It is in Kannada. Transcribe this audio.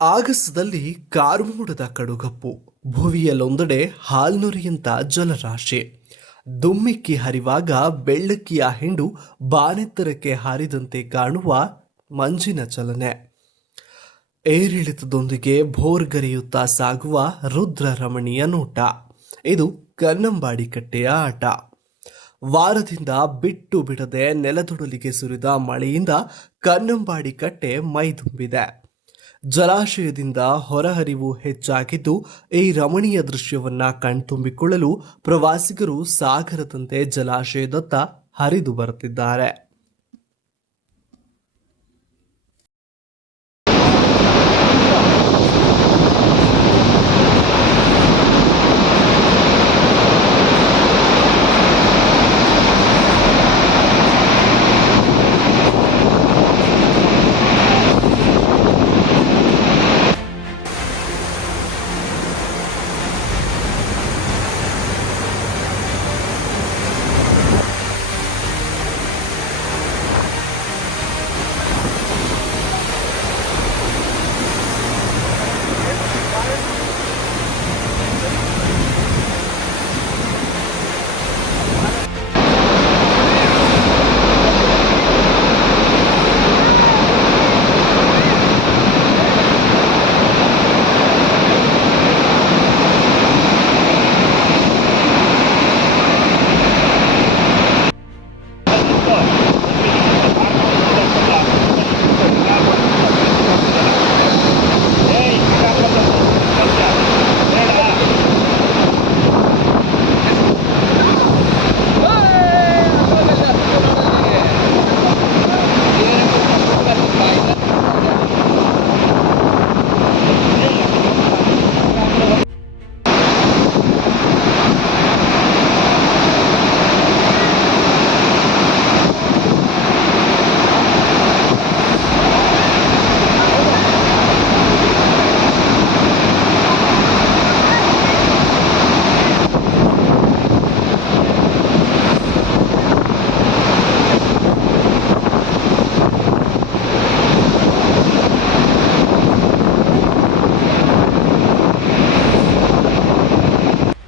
ಆಗಸದಲ್ಲಿ ಕಾರ್ಮೋಡದ ಕಡುಗಪ್ಪು. ಭುವಿಯಲ್ಲೊಂದೆಡೆ ಹಾಲ್ನೊರೆಯಂತ ಜಲರಾಶಿ. ದುಮ್ಮಿಕ್ಕಿ ಹರಿವಾಗ ಬೆಳ್ಳಕ್ಕಿಯ ಹಿಂಡು ಬಾನೆತ್ತರಕ್ಕೆ ಹಾರಿದಂತೆ ಕಾಣುವ ಮಂಜಿನ ಚಲನೆ. ಏರಿಳಿತದೊಂದಿಗೆ ಭೋರ್ಗರೆಯುತ್ತಾ ಸಾಗುವ ರುದ್ರ ರಮಣೀಯ ನೋಟ. ಇದು ಕನ್ನಂಬಾಡಿ ಕಟ್ಟೆಯ ಆಟ. ವಾರದಿಂದ ಬಿಟ್ಟು ಬಿಡದೆ ನೆಲದೊಡಲಿಗೆ ಸುರಿದ ಮಳೆಯಿಂದ ಕನ್ನಂಬಾಡಿ ಕಟ್ಟೆ ಮೈದುಂಬಿದೆ. ಜಲಾಶಯದಿಂದ ಹೊರಹರಿವು ಹೆಚ್ಚಾಗಿದ್ದು ಈ ರಮಣೀಯ ದೃಶ್ಯವನ್ನ ಕಣ್ತುಂಬಿಕೊಳ್ಳಲು ಪ್ರವಾಸಿಗರು ಸಾಗರದಂತೆ ಜಲಾಶಯದತ್ತ ಹರಿದು ಬರುತ್ತಿದ್ದಾರೆ.